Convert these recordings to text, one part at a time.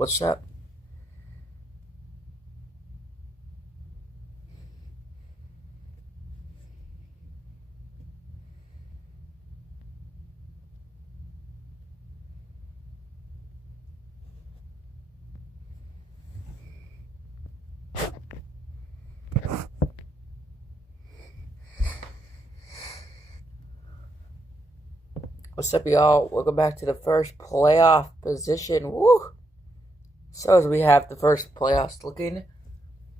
What's up? What's up, y'all? Welcome back to the first playoff position. Woo! So as we have the first playoffs looking,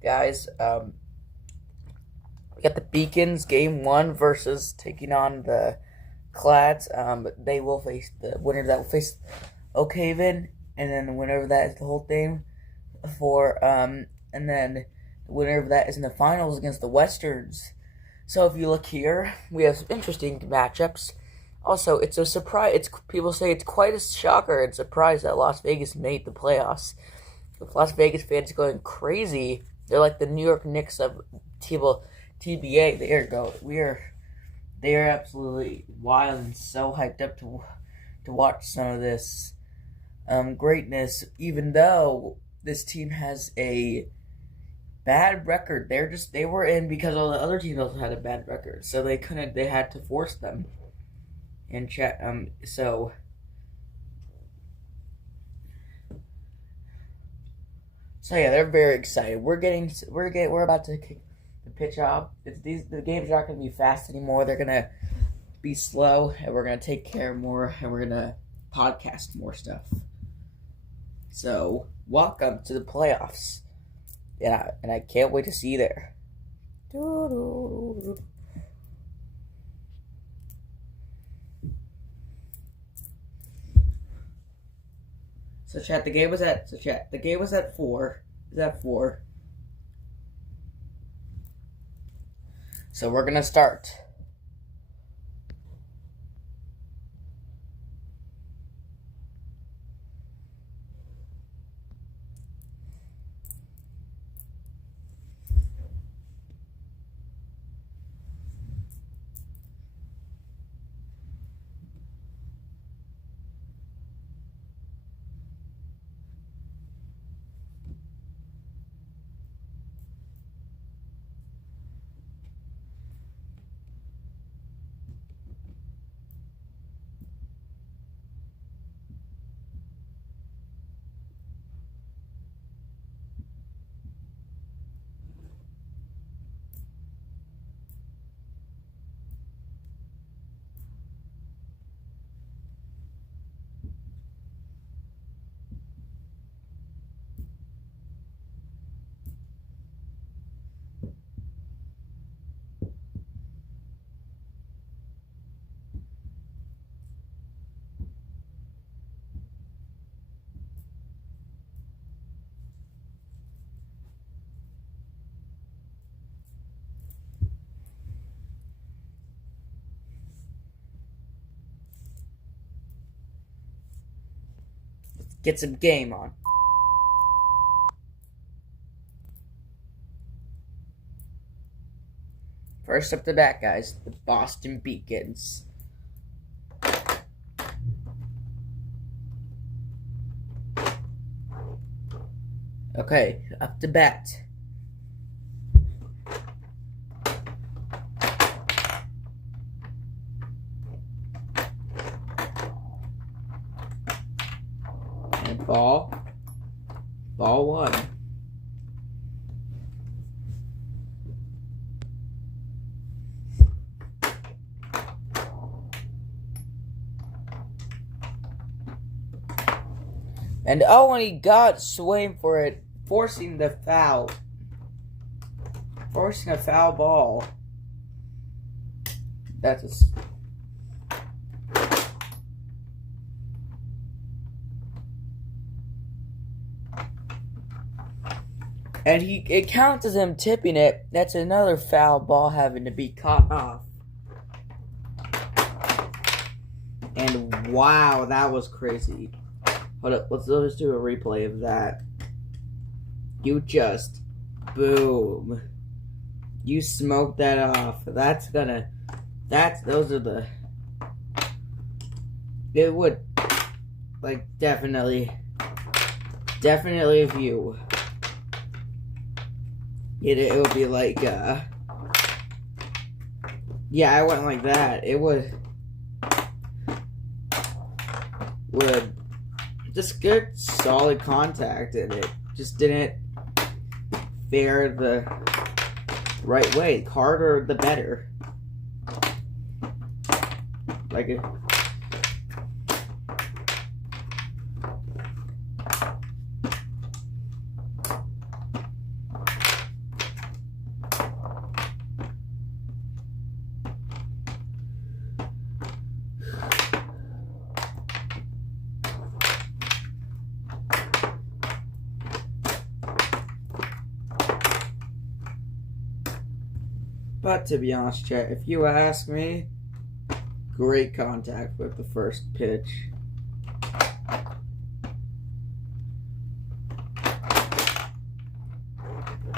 guys, we got the Beacons game 1 versus taking on the Clads. They will face the winner that will face Oakhaven, and then the winner of that is the whole thing and then the winner of that is in the finals against the Westerns. So if you look here, we have some interesting matchups. Also, it's a surprise. People say it's quite a shocker and surprise that Las Vegas made the playoffs. With Las Vegas fans going crazy, they're like the New York Knicks of TBA. They are absolutely wild and so hyped up to watch some of this greatness. Even though this team has a bad record, they were in because all the other teams also had a bad record, so they had to force them. And so yeah, they're very excited. We're about to kick the pitch off. The games are not going to be fast anymore. They're going to be slow, and we're going to take care more, and we're going to podcast more stuff. So welcome to the playoffs. Yeah, and I can't wait to see you there. So chat, the game was at 4. Is at 4. So we're gonna start. Get some game on. First up the bat, guys, the Boston Beacons. Okay, up to bat. And ball 1. And and he got swing for it, forcing a foul ball. And it counts as him tipping it. That's another foul ball having to be caught off. And wow, that was crazy. Hold up, let's do a replay of that. You just boom. You smoked that off. It would definitely definitely a view. It would be like, yeah, I went like that. It would just good, solid contact, and it just didn't fare the right way. The harder, the better. Like it. But to be honest, chat, if you ask me, great contact with the first pitch.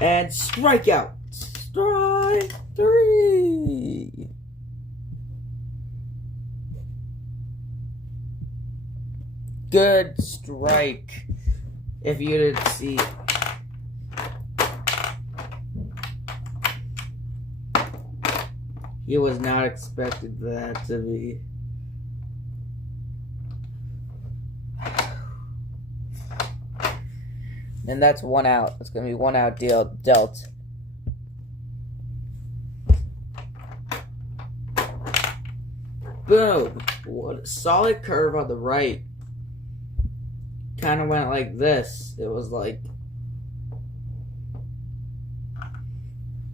And strikeout. Strike 3. Good strike. If you didn't see it. He was not expected that to be. And that's 1 out. It's going to be 1 out dealt. Boom. What a solid curve on the right. Kind of went like this. It was like.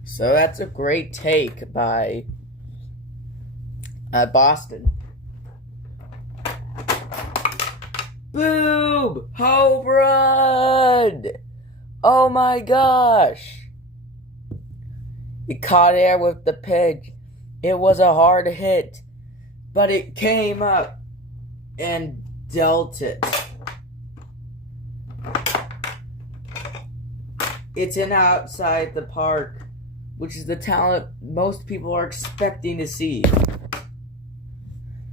So that's a great take by Boston. Boom! Home run! Oh my gosh! He caught air with the pitch. It was a hard hit, but it came up and dealt it. It's an outside the park, which is the talent most people are expecting to see.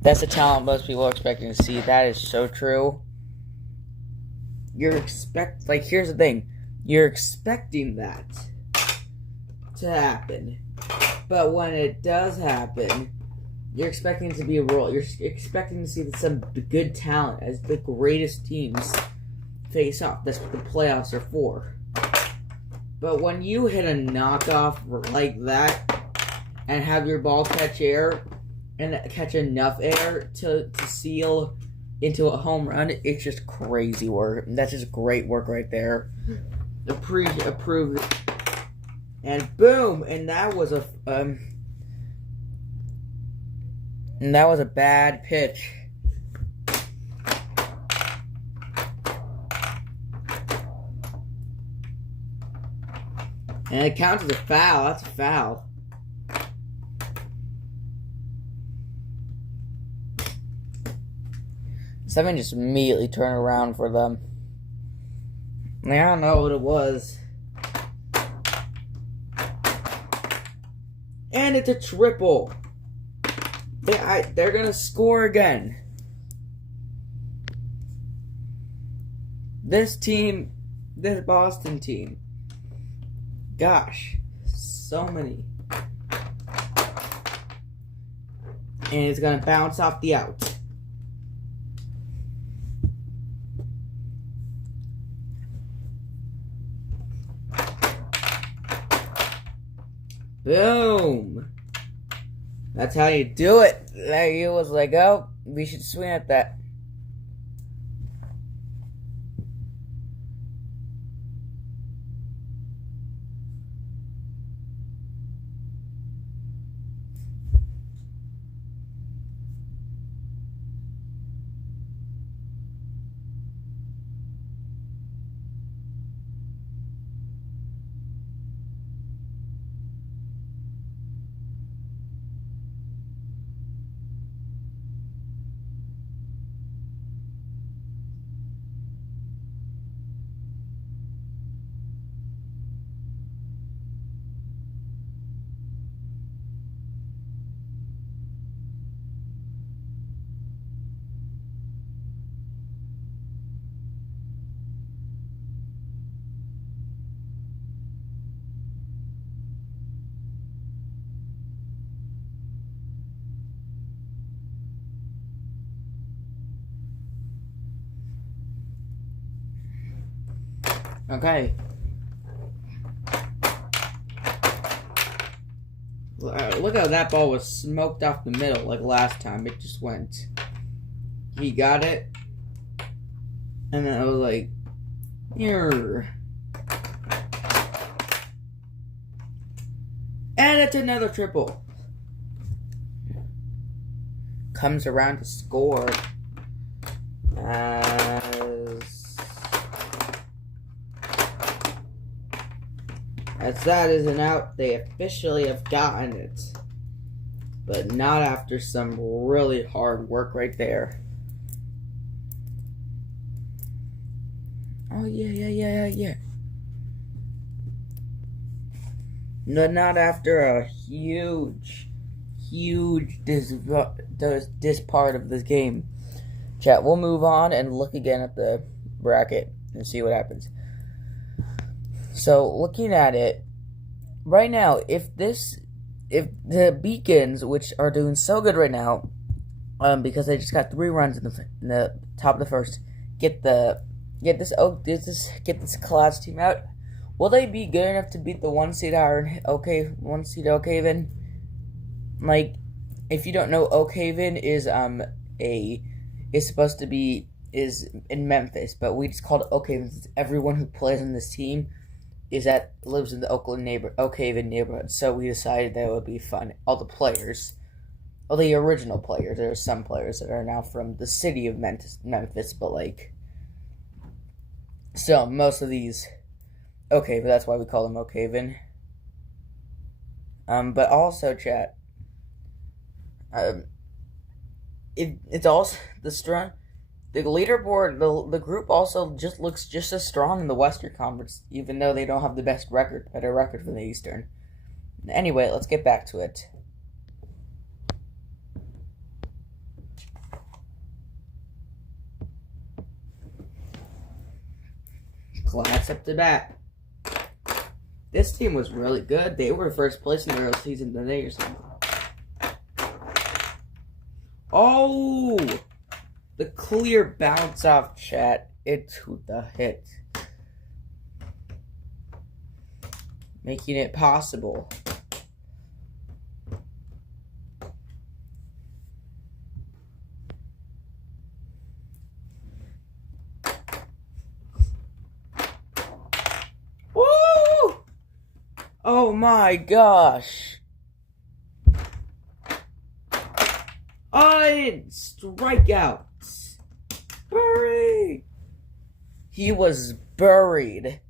That's the talent most people are expecting to see. That is so true. Here's the thing. You're expecting that to happen. But when it does happen, you're expecting it to be a role. You're expecting to see some good talent as the greatest teams face off. That's what the playoffs are for. But when you hit a knockoff like that and have your ball catch air and catch enough air to seal into a home run, it's just crazy work. That's just great work right there. Approve. And boom! And that was a bad pitch. And it counts as a foul. That's a foul. Something just immediately turned around for them. I don't know what it was. And it's a triple. They're going to score again. This Boston team. Gosh, so many. And it's going to bounce off the out. Boom. That's how you do it. Like, it was like, oh, we should swing at that. Okay. Look how that ball was smoked off the middle like last time. It just went. He got it. And then I was like, here. And it's another triple. Comes around to score. As that is an out, they officially have gotten it. But not after some really hard work right there. Oh, yeah. No, not after a huge this part of this game. Chat, we'll move on and look again at the bracket and see what happens. So, looking at it, right now, if the Beacons, which are doing so good right now, because they just got 3 runs in the top of the first, get this Clads team out, will they be good enough to beat the 1 seed Oakhaven? Like, if you don't know, Oakhaven is supposed to be in Memphis, but we just called it Oakhaven since everyone who plays in this team lives in the Oakhaven neighborhood. So we decided that it would be fun. All the original players. There are some players that are now from the city of Memphis, but like, still most of these. Okay, but that's why we call them Oakhaven. But also, chat. It's also the leaderboard, the group also looks just as strong in the Western Conference, even though they don't have the better record for the Eastern. Anyway, let's get back to it. Clads up to bat. This team was really good. They were first place in the early season today or something. Oh! The clear bounce off, chat into the hit. Making it possible. Woo! Oh my gosh. Strikeout. Buried. He was buried.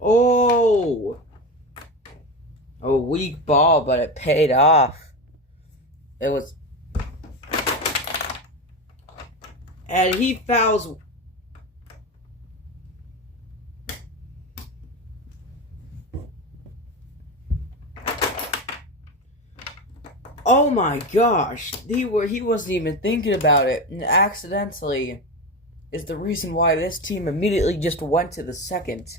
Oh! A weak ball, but it paid off. It was... And he fouls... Oh my gosh. He wasn't even thinking about it. And accidentally is the reason why this team immediately just went to the second.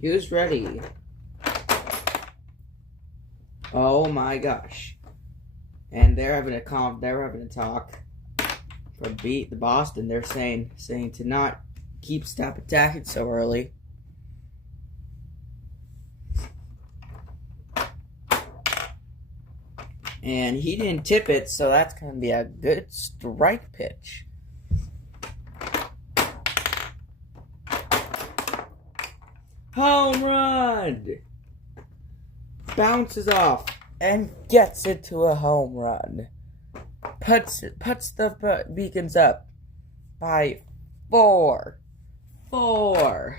Who's ready? Oh my gosh. And they're having a talk for beat the Boston. They're saying to not stop attacking so early. And he didn't tip it, so that's going to be a good strike pitch. Home run! Bounces off and gets it to a home run. Puts the Beacons up by 4. Oh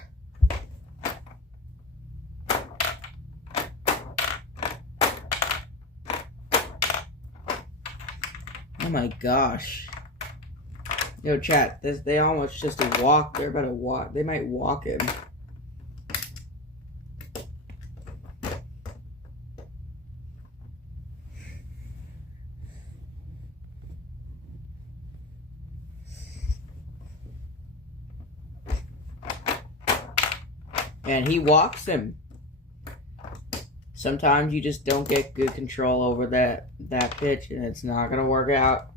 my gosh. Yo, chat, they almost just walk. They're about to walk. They might walk him. And he walks him. Sometimes you just don't get good control over that pitch, and it's not going to work out.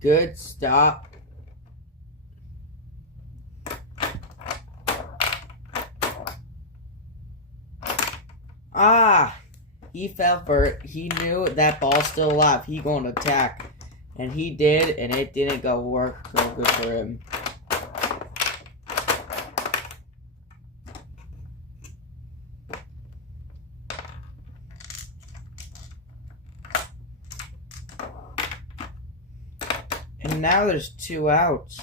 Good stop. He fell for it. He knew that ball's still alive. He going to attack. And he did, and it didn't work so good for him. And now there's 2 outs.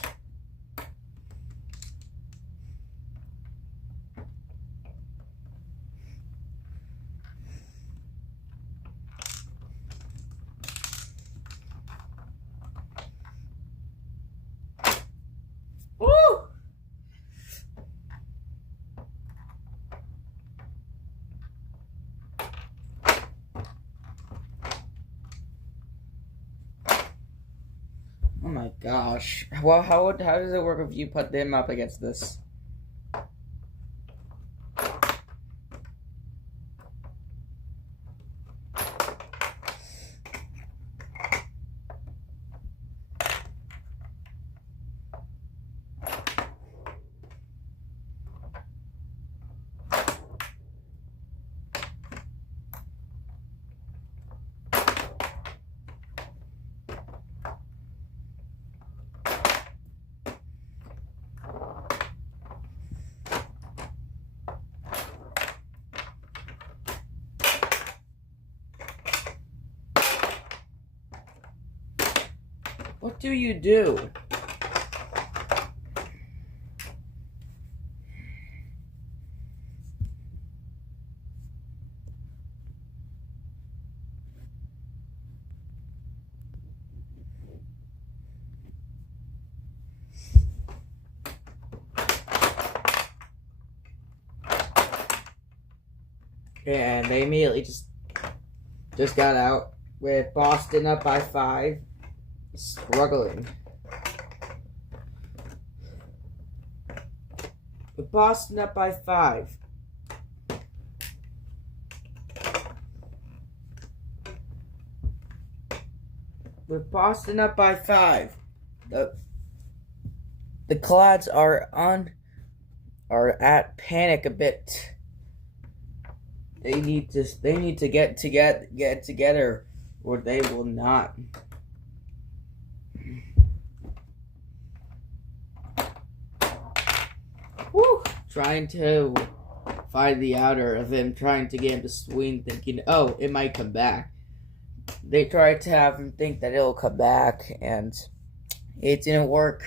Woo! Oh my gosh. Well, how does it work if you put them up against this? What do you do? And they immediately just got out with Boston up by 5. Struggling. With Boston up by 5. With Boston up by 5. The Clads are at panic a bit. They need to get together, or they will not. Woo! Trying to find the outer of him, trying to get him to swing, thinking, oh, it might come back. They tried to have him think that it'll come back, and it didn't work.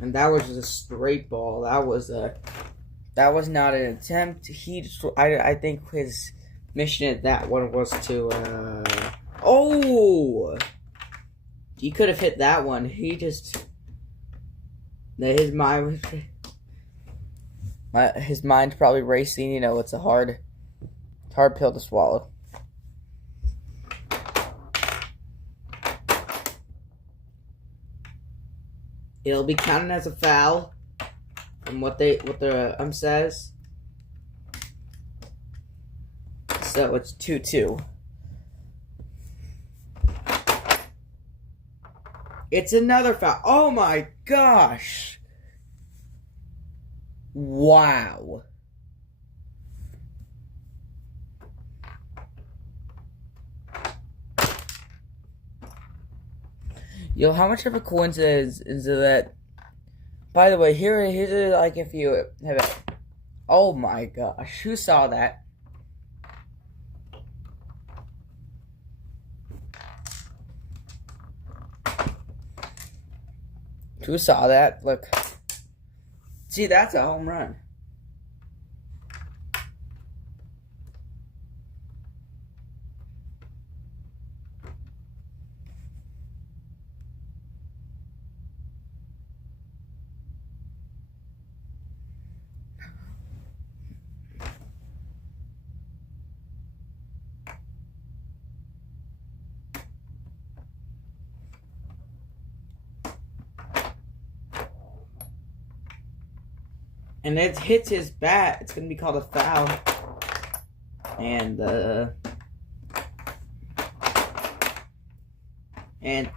And that was just a straight ball. That was not an attempt. I think his mission at that one was to, oh! He could have hit that one. His mind's probably racing. You know, it's a hard pill to swallow. It'll be counted as a foul from what the says. So it's 2-2. It's another foul. Oh my gosh. Wow. Yo, how much of a coincidence is that? By the way, here's like if you have it. Oh my gosh, who saw that? Who saw that? Look. See, that's a home run. And it hits his bat. It's going to be called a foul. And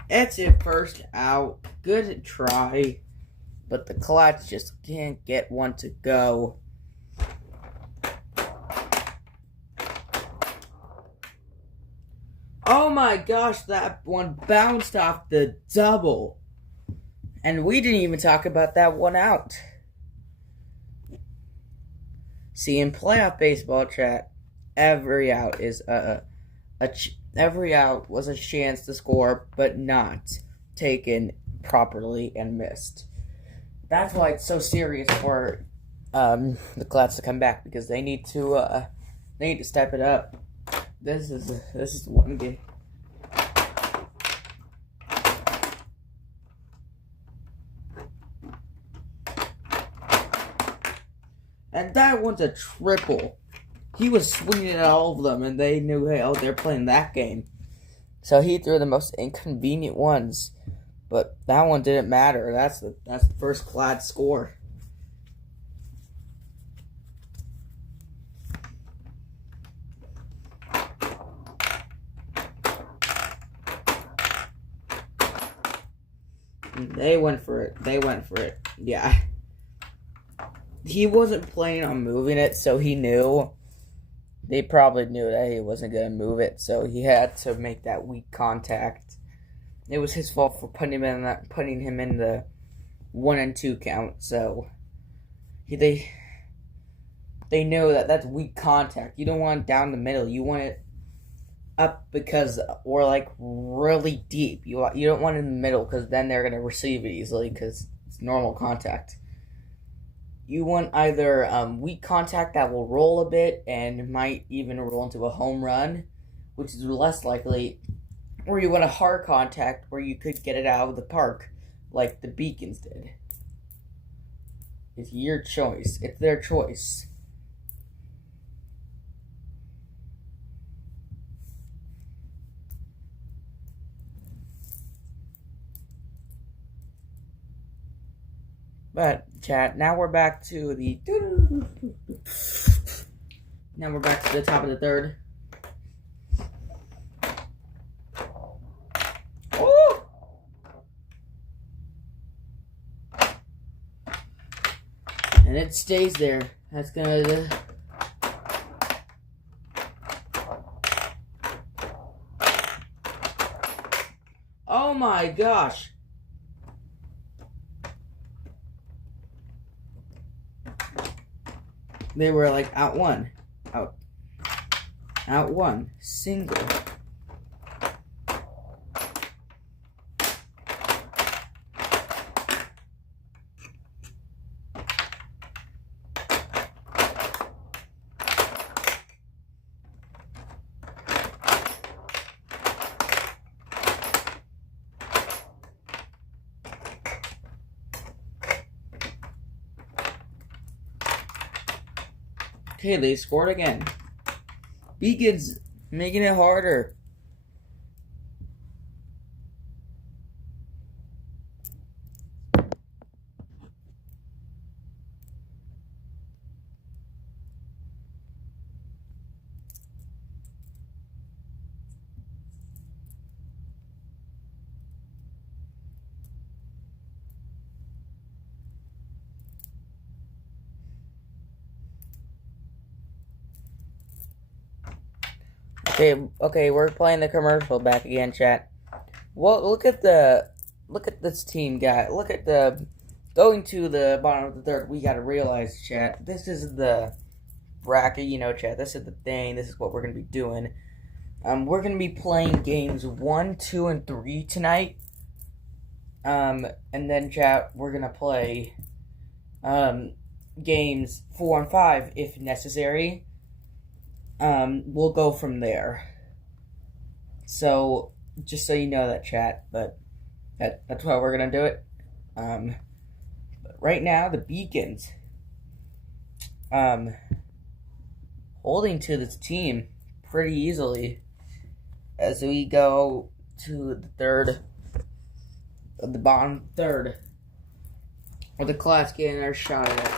it's it first out. Good try. But the Clads just can't get one to go. Oh my gosh, that one bounced off the double. And we didn't even talk about that one out. See, in playoff baseball chat, every out is every out was a chance to score, but not taken properly and missed. That's why it's so serious for the Clads to come back, because they need to step it up. This is one game. And that one's a triple. He was swinging at all of them, and they knew, hey, oh, they're playing that game. So he threw the most inconvenient ones. But that one didn't matter. That's the first Clad score. They went for it. Yeah. He wasn't planning on moving it, so he knew. They probably knew that he wasn't going to move it, so he had to make that weak contact. It was his fault for putting him in the 1-2 count. So they know that that's weak contact. You don't want it down the middle. You want it up or like really deep. You don't want it in the middle, because then they're gonna receive it easily, because it's normal contact. You want either weak contact that will roll a bit and might even roll into a home run, which is less likely, or you want a hard contact where you could get it out of the park, like the Beacons did. It's your choice. It's their choice. But chat, now we're back to the top of the third. Oh! And it stays there. That's gonna oh my gosh. They were like out one, single. Okay, they scored again. Beacons making it harder. Okay, we're playing the commercial back again, chat. Well, look at this team, guy. Look at going to the bottom of the third. We gotta realize, chat. This is the bracket, chat. This is the thing. This is what we're gonna be doing. We're gonna be playing games 1, 2, and 3 tonight. And then, chat, we're gonna play games 4 and 5 if necessary. We'll go from there. So, just so you know that, chat, but that's how we're gonna do it. But right now, the Beacons, holding to this team pretty easily as we go to the bottom third, with the Clads getting their shot at it.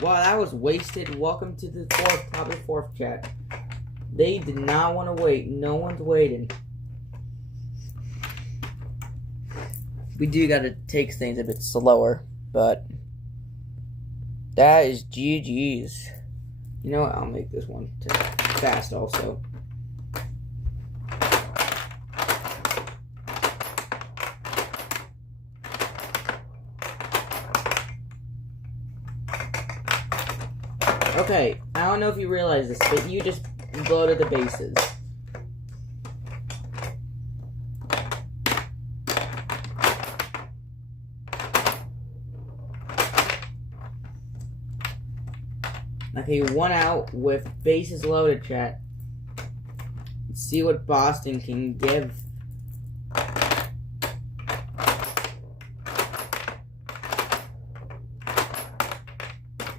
Wow, that was wasted. Welcome to the probably fourth chat. They did not want to wait. No one's waiting. We do gotta take things a bit slower, but that is GG's. You know what? I'll make this one fast also. Okay, I don't know if you realize this, but you just loaded the bases. Okay, 1 out with bases loaded, chat. Let's see what Boston can give.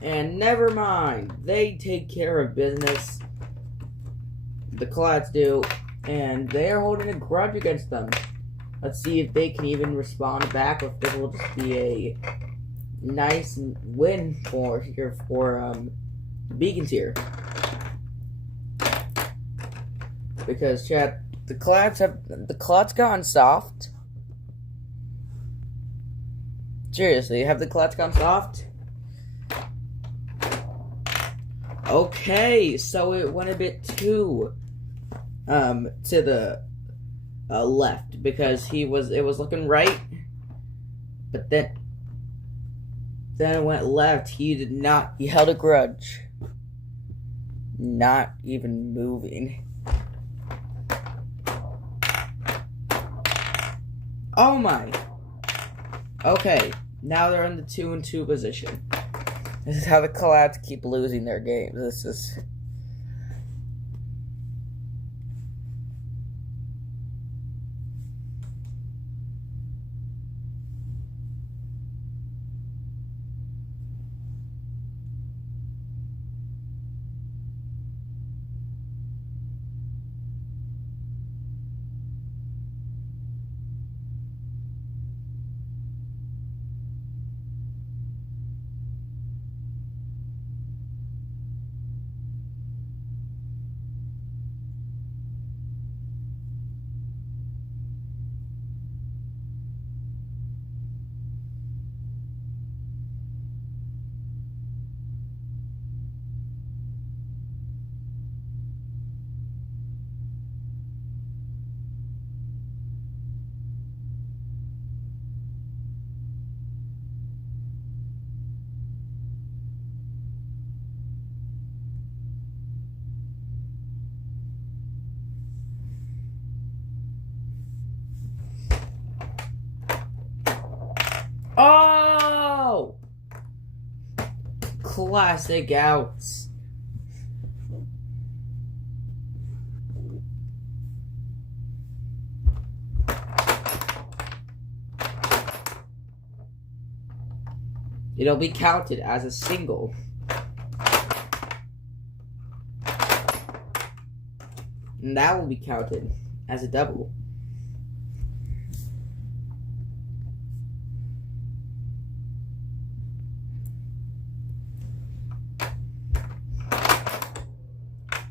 And never mind, they take care of business. The Clads do, and they are holding a grudge against them. Let's see if they can even respond back, or if this will just be a nice win for the Beacons here. Because, chat, the Clads gone soft. Seriously, have the Clads gone soft? Okay, so it went a bit too to the left, because it was looking right, but then it went left. He held a grudge, not even moving. Oh my. Okay, now they're in the 2-2 position. This is how the Clads keep losing their games. This is... Oh! Classic outs. It'll be counted as a single. And that will be counted as a double.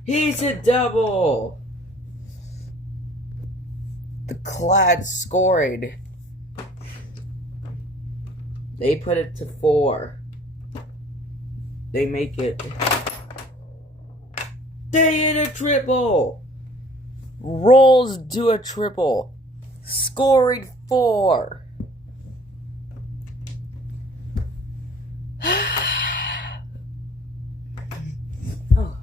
He's a double! The Clads scored. They put it to 4. They make it. They hit a triple. Rolls do a triple. Scoring 4. Oh.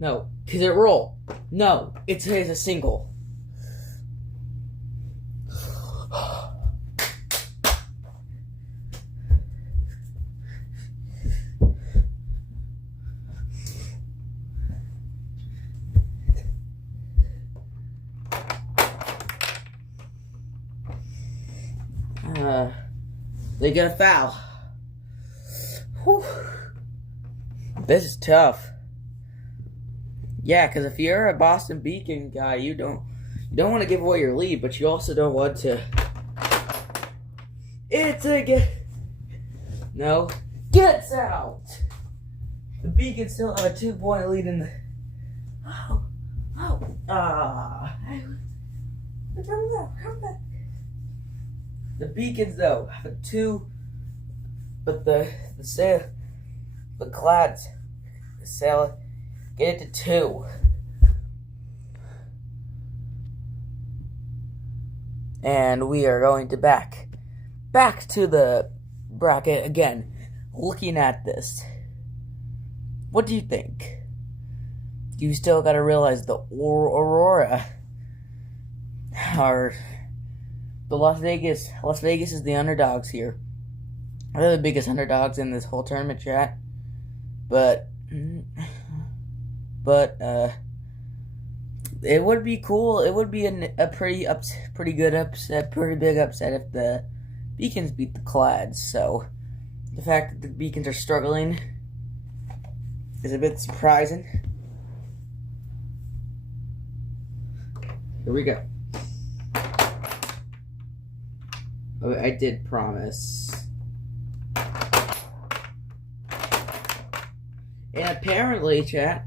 No, because it roll. No, it's a single. They get a foul. Whew. This is tough. Yeah, because if you're a Boston Beacon guy, you don't want to give away your lead, but you also don't want to. It's a get. No, gets out. The Beacons still have a 2-point lead in the. Come back. The Beacons though have a 2, but the Clads get it to 2. And we are going to back to the bracket again. Looking at this, what do you think? You still got to realize the Aurora are the Las Vegas is the underdogs here. They're the biggest underdogs in this whole tournament, chat. But it would be cool. It would be a pretty big upset if the Beacons beat the Clads. So the fact that the Beacons are struggling is a bit surprising. Here we go. Oh, I did promise. And apparently, chat.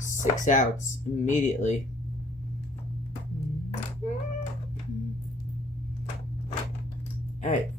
Six outs immediately. All right.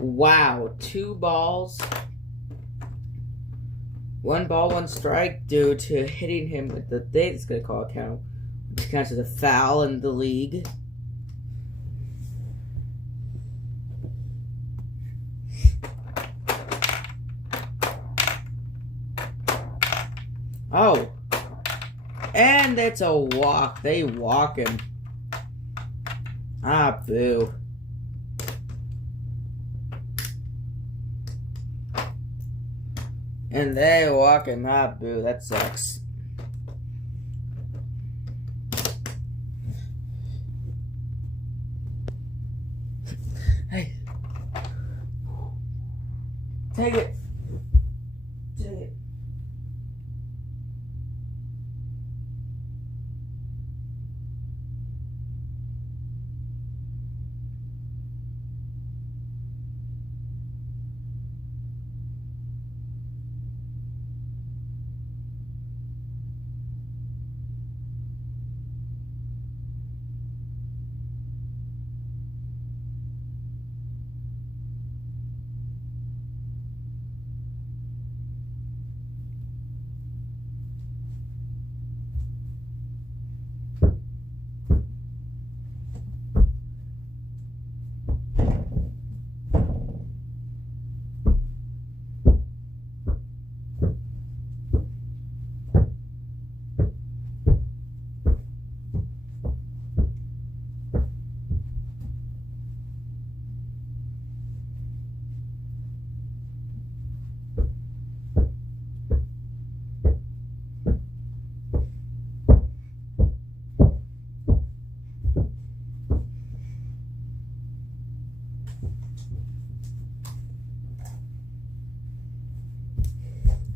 Wow, 2 balls. 1 ball, 1 strike due to hitting him with the thing that's going to call a count. Which counts as a foul in the league. Oh. And it's a walk. They walk him. Ah, boo. And they walk him. Ah, boo. That sucks. Hey. Take it. Take it.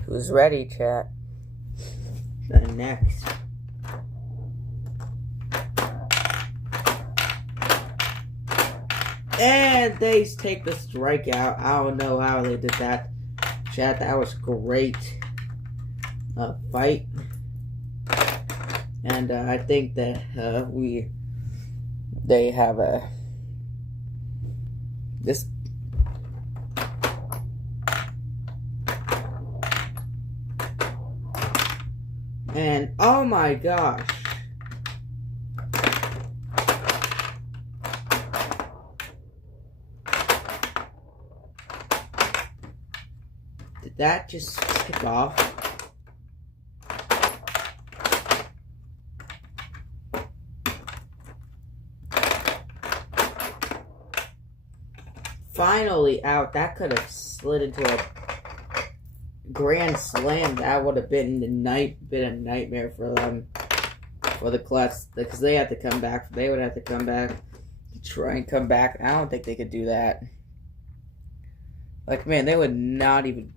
Who's ready, chat? The next. And they take the strikeout. I don't know how they did that. Chat, that was great. Fight. And I think that they have this. And oh my gosh. Did that just kick off? Finally out. That could have slid into a grand slam. That would have been a nightmare for them, for the Clads, because they had to come back. They would have to come back to try and come back. I don't think they could do that. Like, man, they would not even.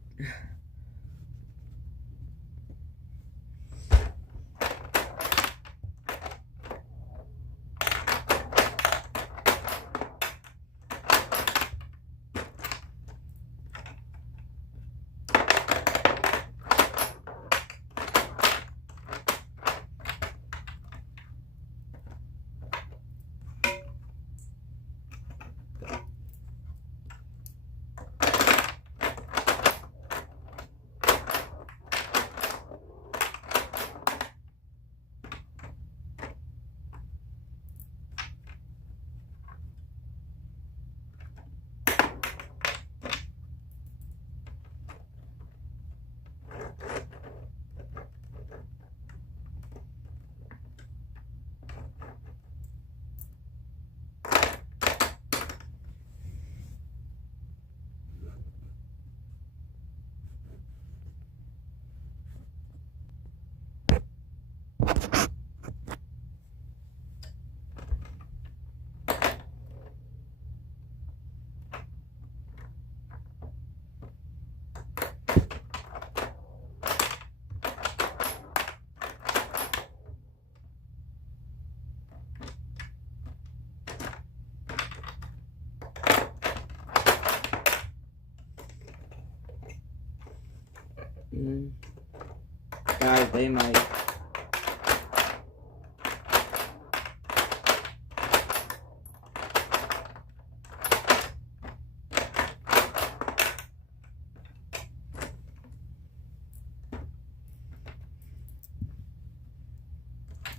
Guys, they might.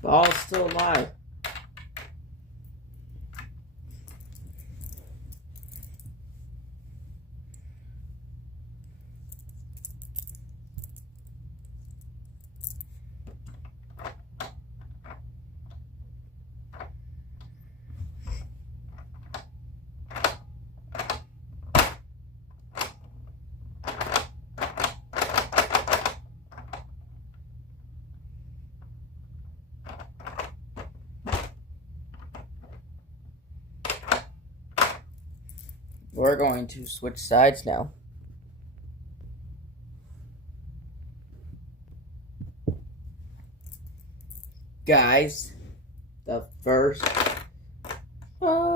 Ball's still alive. We're going to switch sides now. Guys, the first. Oh.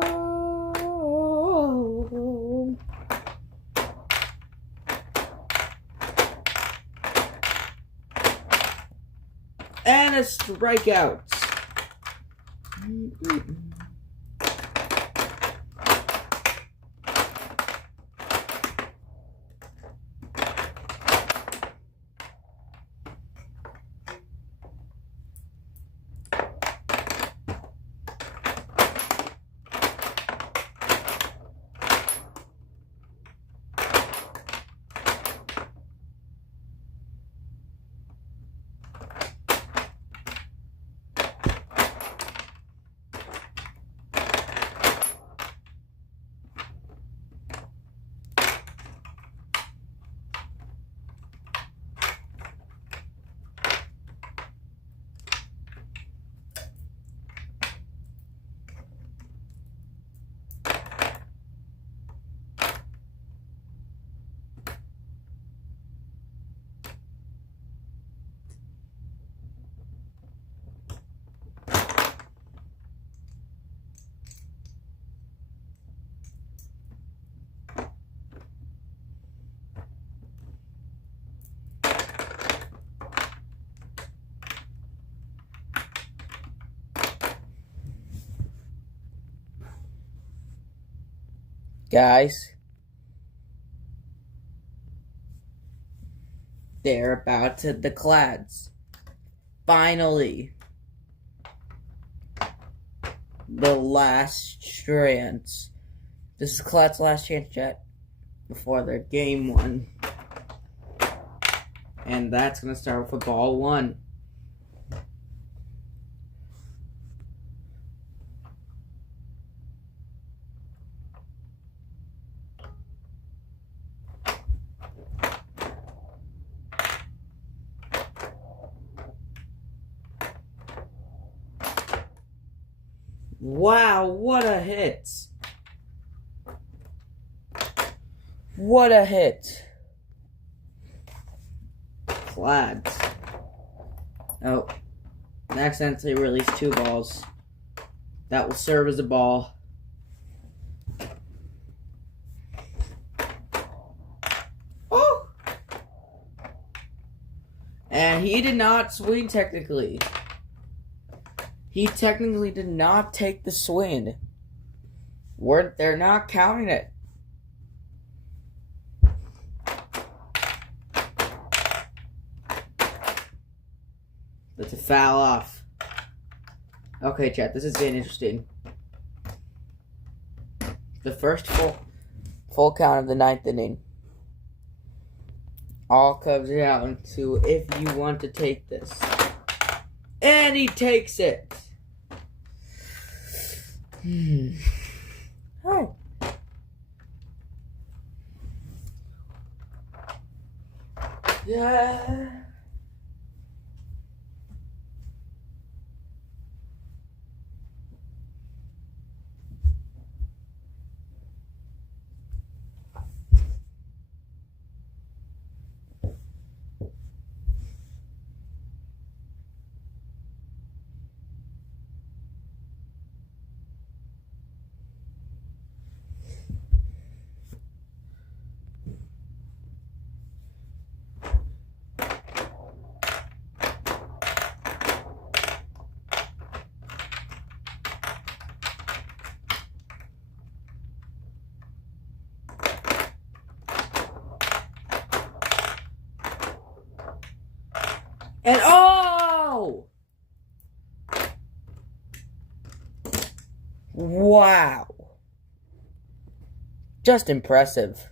And a strikeout. Guys, they're about to the Clads. Finally, the last chance. This is Clad's last chance yet before their game 1. And that's going to start with ball 1. Wow, what a hit! What a hit! Clads. Oh, accidentally released 2 balls. That will serve as a ball. Oh! And he did not swing technically. He technically did not take the swing. They're not counting it. That's a foul off. Okay, chat, this is getting interesting. The first full count of the 9th inning. All comes down to if you want to take this. And he takes it. Hi. Yeah. And oh! Wow. Just impressive.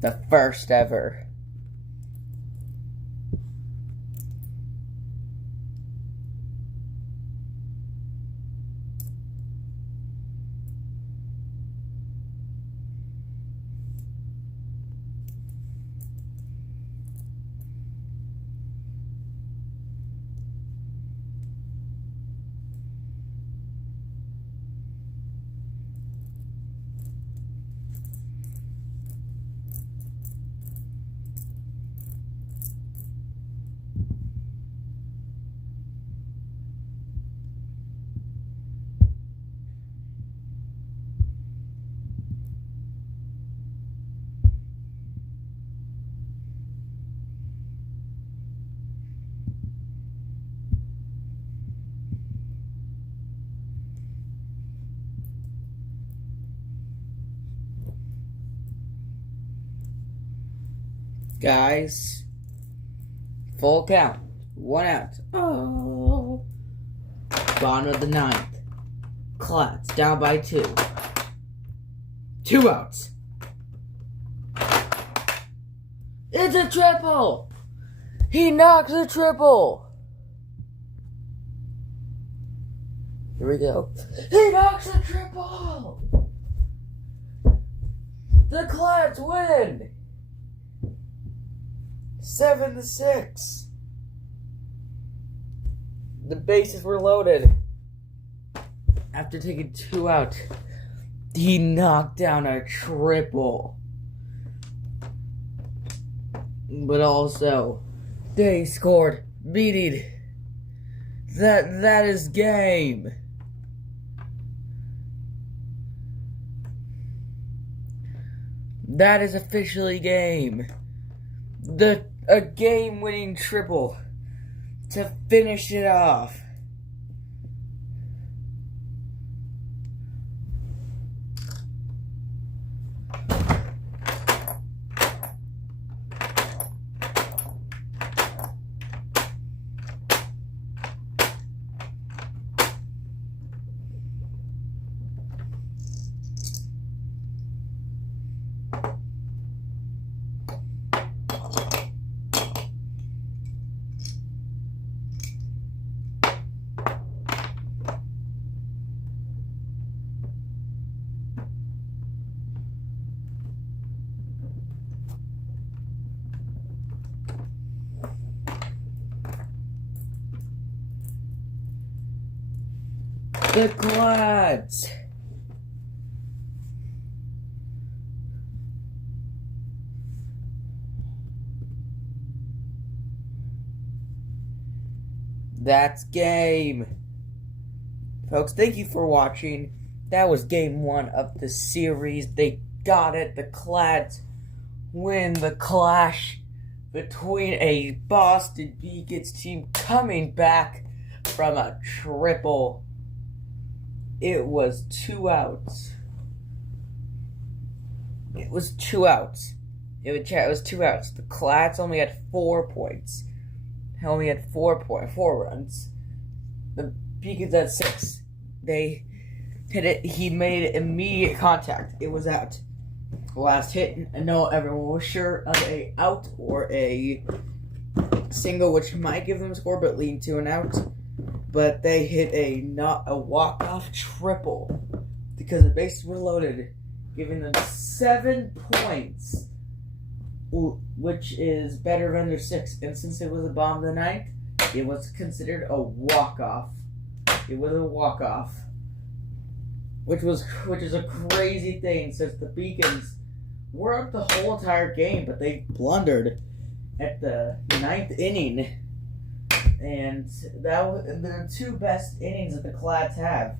The first ever. Guys, full count. 1 out. Oh. Bottom of the 9th. Clads down by 2. 2 outs. It's a triple. He knocks a triple. Here we go. He knocks a triple. The Clads win. 7-6. The bases were loaded. After taking 2 out, he knocked down a triple. But also, they scored, beating That is game. That is officially game. A game-winning triple to finish it off. The Clads. That's game. Folks, thank you for watching. That was game 1 of the series. They got it. The Clads win the clash between a Boston Beacons team coming back from a triple. It was 2 outs. It was 2 outs. It was 2 outs. The Clads only had 4 points. Only had 4 runs. The Beacons had 6. They hit it. He made immediate contact. It was out. Last hit. No, everyone was sure of a out or a single, which might give them a score, but leading to an out. But they hit a walk-off triple because the bases were loaded, giving them 7 points, which is better than their 6. And since it was the bottom of the ninth, it was considered a walk-off. It was a walk-off, which is a crazy thing since the Beacons were up the whole entire game, but they blundered at the 9th inning. And the 2 best innings that the Clads had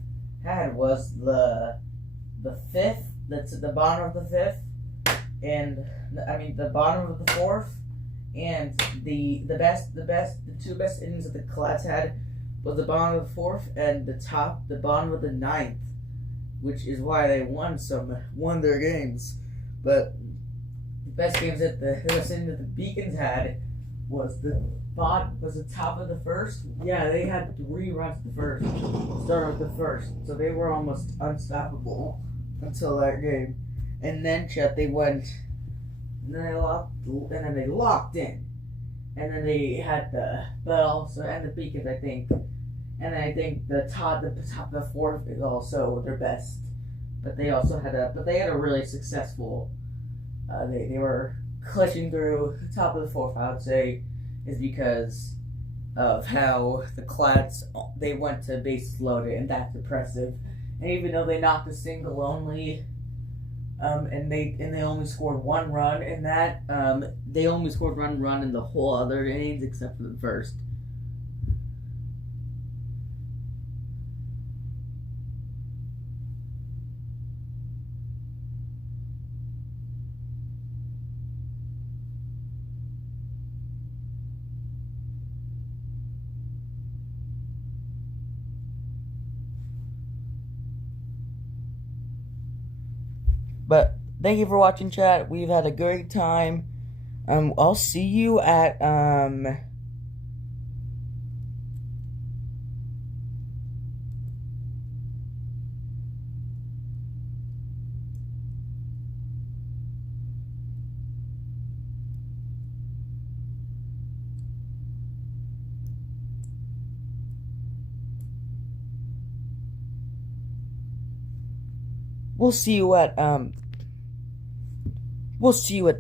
was the 5th. That's at the bottom of the 5th, and the bottom of the 4th, and the 2 best innings that the Clads had was the bottom of the 4th and the bottom of the 9th, which is why they won their games. But the best games that the best innings that the Beacons had was the top of the 1st. Yeah, they had 3 runs at the 1st. Start of the 1st, so they were almost unstoppable until that game. And then they went, and then they locked in, and then they had and the Beacons, I think, and then I think the top of the 4th is also their best. But they had a really successful. They were clutching through the top of the 4th, I would say, is because of how the Clads, they went to bases loaded, and that's impressive. And even though they knocked a single only, and they only scored 1 run in that, they only scored 1 run in the whole other innings except for the 1st. But thank you for watching, chat. We've had a great time. I'll see you at we'll see you at